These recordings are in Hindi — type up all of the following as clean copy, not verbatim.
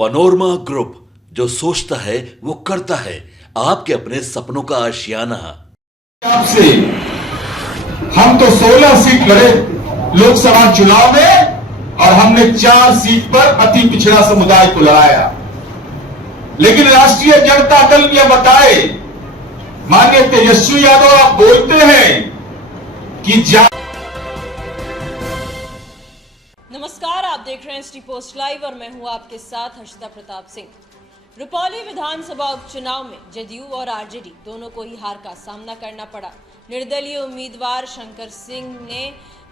पनोरमा ग्रुप, जो सोचता है वो करता है। आपके अपने सपनों का आशियाना। आपसे हम तो 16 सीट लड़े लोकसभा चुनाव में और हमने 4 सीट पर अति पिछड़ा समुदाय को लड़ाया। लेकिन राष्ट्रीय जनता दल यह बताए, माननीय तेजस्वी यादव, आप बोलते हैं कि नमस्कार, आप देख रहे हैं एसटी पोस्ट लाइव और मैं हूं आपके साथ हर्षिता प्रताप सिंह। रुपौली विधानसभा उपचुनाव में जदयू और आरजेडी दोनों को ही हार का सामना करना पड़ा। निर्दलीय उम्मीदवार शंकर सिंह ने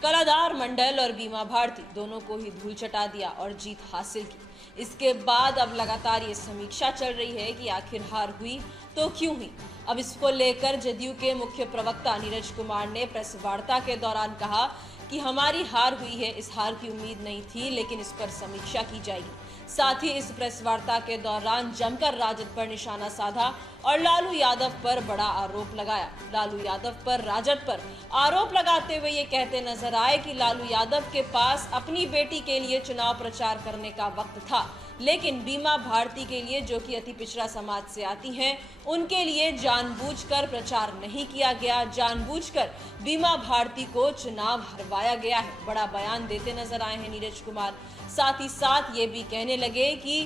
कलादार मंडल और बीमा भारती दोनों को ही धूल चटा दिया और जीत हासिल की। इसके बाद अब लगातार ये समीक्षा चल रही है कि आखिर हार हुई तो क्यों हुई। अब इसको लेकर जदयू के मुख्य प्रवक्ता नीरज कुमार ने प्रेस वार्ता के दौरान कहा कि हमारी हार हुई है, इस हार की उम्मीद नहीं थी, लेकिन इस पर समीक्षा की जाएगी। साथ ही इस प्रेस वार्ता के दौरान जमकर राजद पर निशाना साधा और लालू यादव पर बड़ा आरोप लगाया। लालू यादव पर राजद पर आरोप लगाते हुए ये कहते नजर आए कि लालू यादव के पास अपनी बेटी के लिए चुनाव प्रचार करने का वक्त था, लेकिन बीमा भारती के लिए, जो कि अति पिछड़ा समाज से आती हैं, उनके लिए जानबूझकर प्रचार नहीं किया गया। जानबूझकर बीमा भारती को चुनाव हरवाया गया है। बड़ा बयान देते नजर आए हैं नीरज कुमार। साथ ही साथ ये भी कहने लगे कि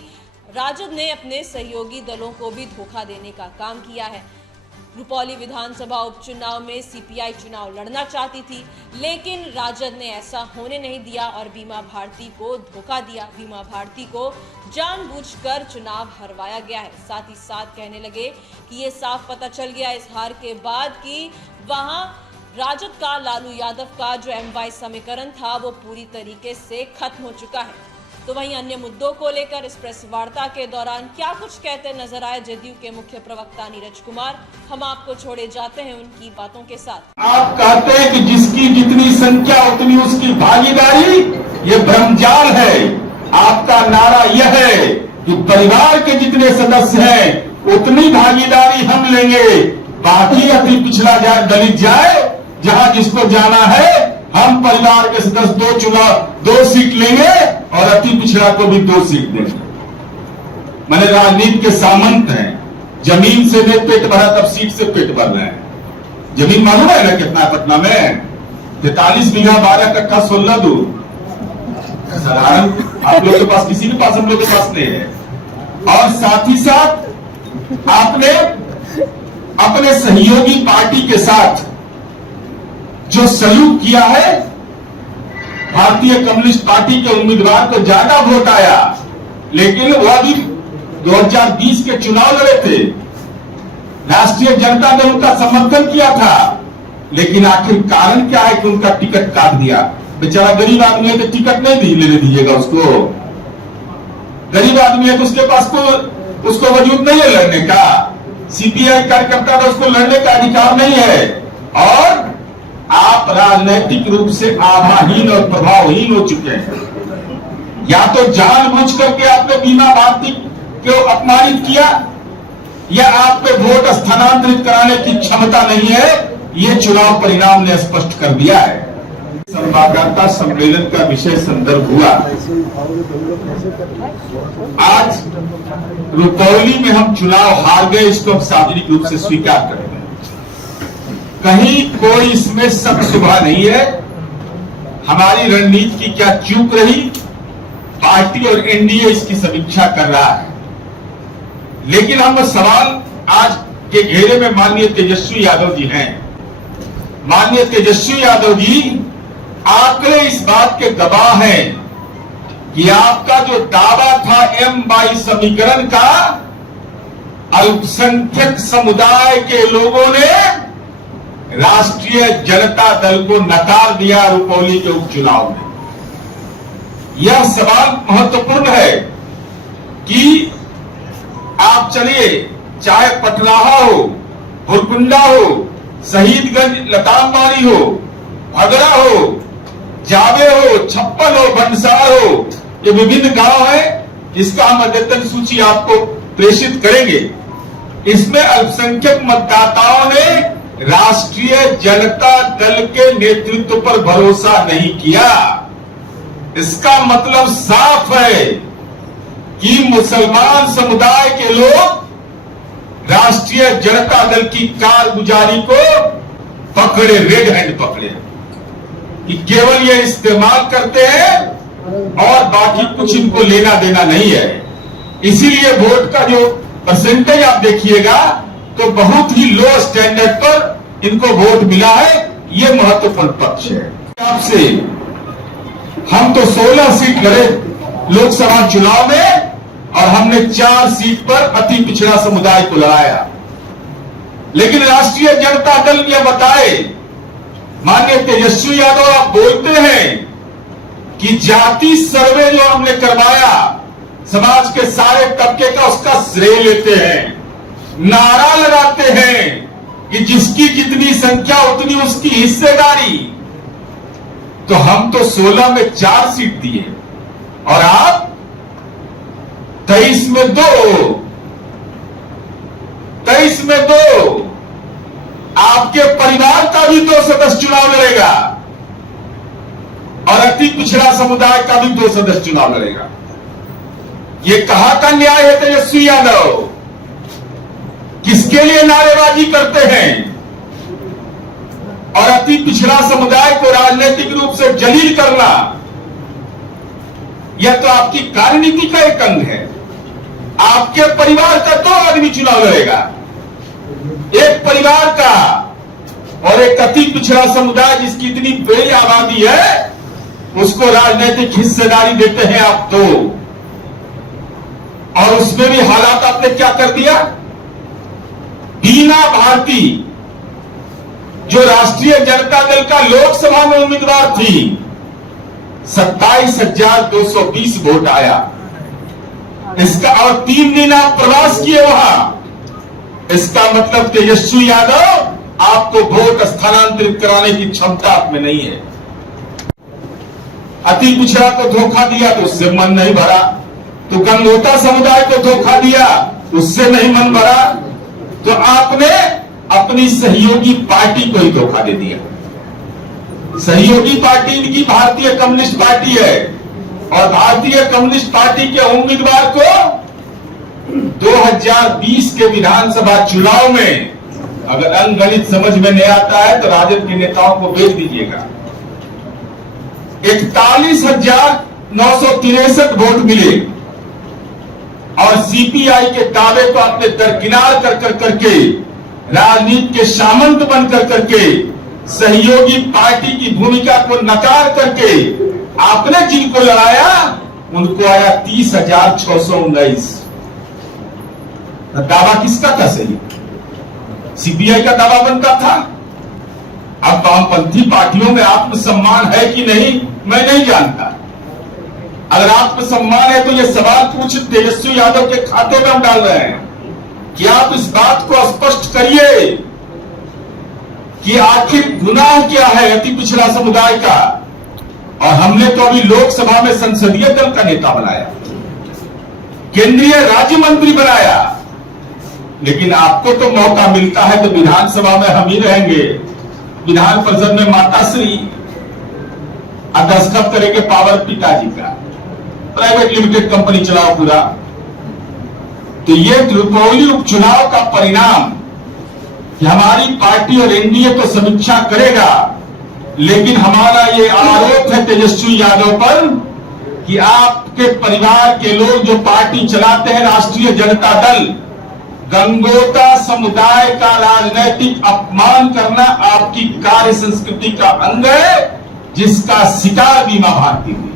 राजद ने अपने सहयोगी दलों को भी धोखा देने का काम किया है। रुपौली विधानसभा उपचुनाव में सीपीआई चुनाव लड़ना चाहती थी, लेकिन राजद ने ऐसा होने नहीं दिया और बीमा भारती को धोखा दिया। बीमा भारती को जानबूझकर चुनाव हरवाया गया है। साथ ही साथ कहने लगे कि ये साफ पता चल गया इस हार के बाद कि वहां राजद का, लालू यादव का जो एमवाई समीकरण था वो पूरी तरीके से खत्म हो चुका है। तो वहीं अन्य मुद्दों को लेकर इस प्रेस वार्ता के दौरान क्या कुछ कहते नजर आए जदयू के मुख्य प्रवक्ता नीरज कुमार, हम आपको छोड़े जाते हैं उनकी बातों के साथ। आप कहते हैं कि जिसकी जितनी संख्या उतनी उसकी भागीदारी, ये भ्रमजाल है। आपका नारा यह है कि परिवार के जितने सदस्य हैं उतनी भागीदारी हम लेंगे, बाकी अति पिछड़ा जाए, दलित जाए, जहां जिसको जाना है, हम परिवार के सदस्य 2 सीट लेंगे और अति पिछड़ा को भी 2 सीट देंगे। मैंने राजनीति के सामंत हैं, जमीन से नहीं पेट भरा तब सीट से पेट भर रहे हैं। जमीन मालूम है ना कितना है पटना में? 43 बीघा 12 कट्ठा 16 दूर। साधारण आप लोग के पास, किसी के पास, हम लोग के पास नहीं है। और साथ ही साथ आपने अपने सहयोगी पार्टी के साथ जो सलूक किया है, भारतीय कम्युनिस्ट पार्टी के उम्मीदवार को ज्यादा वोट आया, लेकिन वह भी 2020 के चुनाव लड़े थे, राष्ट्रीय जनता दल उनका समर्थन किया था, लेकिन आखिर कारण क्या है कि उनका टिकट काट दिया। बेचारा गरीब आदमी है तो टिकट नहीं लेने दीजिएगा उसको। गरीब आदमी है तो उसके पास उसको वजूद नहीं है लड़ने का। सीपीआई कार्यकर्ता का उसको लड़ने का अधिकार नहीं है। और आप राजनैतिक रूप से आधाहीन और प्रभावहीन हो चुके हैं। या तो जानबूझ करके आपने बीमा भारती को अपमानित किया, या आप पे वोट स्थानांतरित कराने की क्षमता नहीं है। ये चुनाव परिणाम ने स्पष्ट कर दिया है। संवाददाता सम्मेलन का विषय संदर्भ हुआ। आज रुपौली में हम चुनाव हार गए, इसको हम सार्वजनिक रूप से स्वीकार करते हैं। कहीं कोई इसमें शक शुबा नहीं है। हमारी रणनीति की क्या चूक रही, पार्टी और एनडीए इसकी समीक्षा कर रहा है। लेकिन हम सवाल आज के घेरे में माननीय तेजस्वी यादव जी हैं। माननीय तेजस्वी यादव जी आंकड़े इस बात के गवाह हैं कि आपका जो दावा था एम22 समीकरण का, अल्पसंख्यक समुदाय के लोगों ने राष्ट्रीय जनता दल को नकार दिया रुपौली के उपचुनाव में। यह सवाल महत्वपूर्ण है कि आप चलिए, चाहे पटलाहा हो, भुरकुंडा हो, शहीदगंज, लतामबाड़ी हो, भगड़ा हो, जावे हो, छप्पन हो, बंसार हो, ये विभिन्न गांव हैं। इसका हम अद्यतन सूची आपको प्रेषित करेंगे। इसमें अल्पसंख्यक मतदाताओं ने राष्ट्रीय जनता दल के नेतृत्व पर भरोसा नहीं किया। इसका मतलब साफ है कि मुसलमान समुदाय के लोग राष्ट्रीय जनता दल की कारगुजारी को पकड़े, रेड हैंड पकड़े, कि केवल ये इस्तेमाल करते हैं और बाकी कुछ इनको लेना देना नहीं है। इसीलिए वोट का जो परसेंटेज आप देखिएगा तो बहुत ही लो स्टैंडर्ड पर इनको वोट मिला है। ये महत्वपूर्ण पक्ष है। आपसे हम तो 16 सीट लड़े लोकसभा चुनाव में और हमने 4 सीट पर अति पिछड़ा समुदाय को लड़ाया, लेकिन राष्ट्रीय जनता दल ने बताए, माननीय तेजस्वी यादव आप बोलते हैं कि जाति सर्वे जो हमने करवाया समाज के सारे तबके का, उसका श्रेय लेते हैं, नारा लगाते हैं कि जिसकी जितनी संख्या उतनी उसकी हिस्सेदारी। तो हम तो 16 में 4 सीट दिए और आप 23 में 2, 23 में 2। आपके परिवार का भी 2 सदस्य चुनाव लड़ेगा और अति पिछड़ा समुदाय का भी 2 सदस्य चुनाव लड़ेगा। ये कहां का न्याय है तेजस्वी यादव? किसके लिए नारेबाजी करते हैं? और अति पिछड़ा समुदाय को राजनीतिक रूप से जलील करना, यह तो आपकी कार्यनीति का एक अंग है। आपके परिवार का 2 आदमी चुनाव लड़ेगा, एक परिवार का और एक अति पिछड़ा समुदाय जिसकी इतनी बड़ी आबादी है, उसको राजनीतिक हिस्सेदारी देते हैं आप 2। और उसमें भी हालात आपने क्या कर दिया? बीना भारती जो राष्ट्रीय जनता दल का लोकसभा में उम्मीदवार थी, 27,220 वोट आया इसका, और 3 दिन आप प्रवास किए वहां। इसका मतलब तेजस्वी यादव आपको वोट स्थानांतरित कराने की क्षमता आप में नहीं है। अति पिछड़ा को धोखा दिया तो उससे मन नहीं भरा, तो गंगोता समुदाय को धोखा दिया उससे नहीं मन भरा, तो आपने अपनी सहयोगी पार्टी को ही धोखा दे दिया। सहयोगी पार्टी इनकी भारतीय कम्युनिस्ट पार्टी है और भारतीय कम्युनिस्ट पार्टी के उम्मीदवार को 2020 के विधानसभा चुनाव में, अगर अंकगणित समझ में नहीं आता है तो राजद के नेताओं को भेज दीजिएगा, 41,963 वोट मिले और सीपीआई के दावे को आपने दरकिनार कर करके राजनीति के सामंत बन करके सहयोगी पार्टी की भूमिका को नकार करके आपने जिनको लड़ाया उनको आया 30,619। दावा किसका था सही? सीपीआई का दावा बनता था। अब वामपंथी पार्टियों में आत्मसम्मान है कि नहीं मैं नहीं जानता। अगर आत्मसम्मान है तो ये सवाल पूछ तेजस्वी यादव के खाते में हम डाल रहे हैं कि आप इस बात को स्पष्ट करिए कि आखिर गुनाह क्या है अति पिछड़ा समुदाय का। और हमने तो अभी लोकसभा में संसदीय दल का नेता बनाया, केंद्रीय राज्य मंत्री बनाया, लेकिन आपको तो मौका मिलता है तो विधानसभा में हम ही रहेंगे, विधान परिषद में माताश्री दस्तखत करेंगे पावर पिताजी का, प्राइवेट लिमिटेड कंपनी चलाओ पूरा। तो ये त्रिपोली उपचुनाव का परिणाम कि हमारी पार्टी और एनडीए तो समीक्षा करेगा, लेकिन हमारा ये आरोप है तेजस्वी यादव पर कि आपके परिवार के लोग जो पार्टी चलाते हैं राष्ट्रीय जनता दल, गंगोता समुदाय का राजनीतिक अपमान करना आपकी कार्य संस्कृति का अंग है, जिसका शिकार बीमा भारती हुई।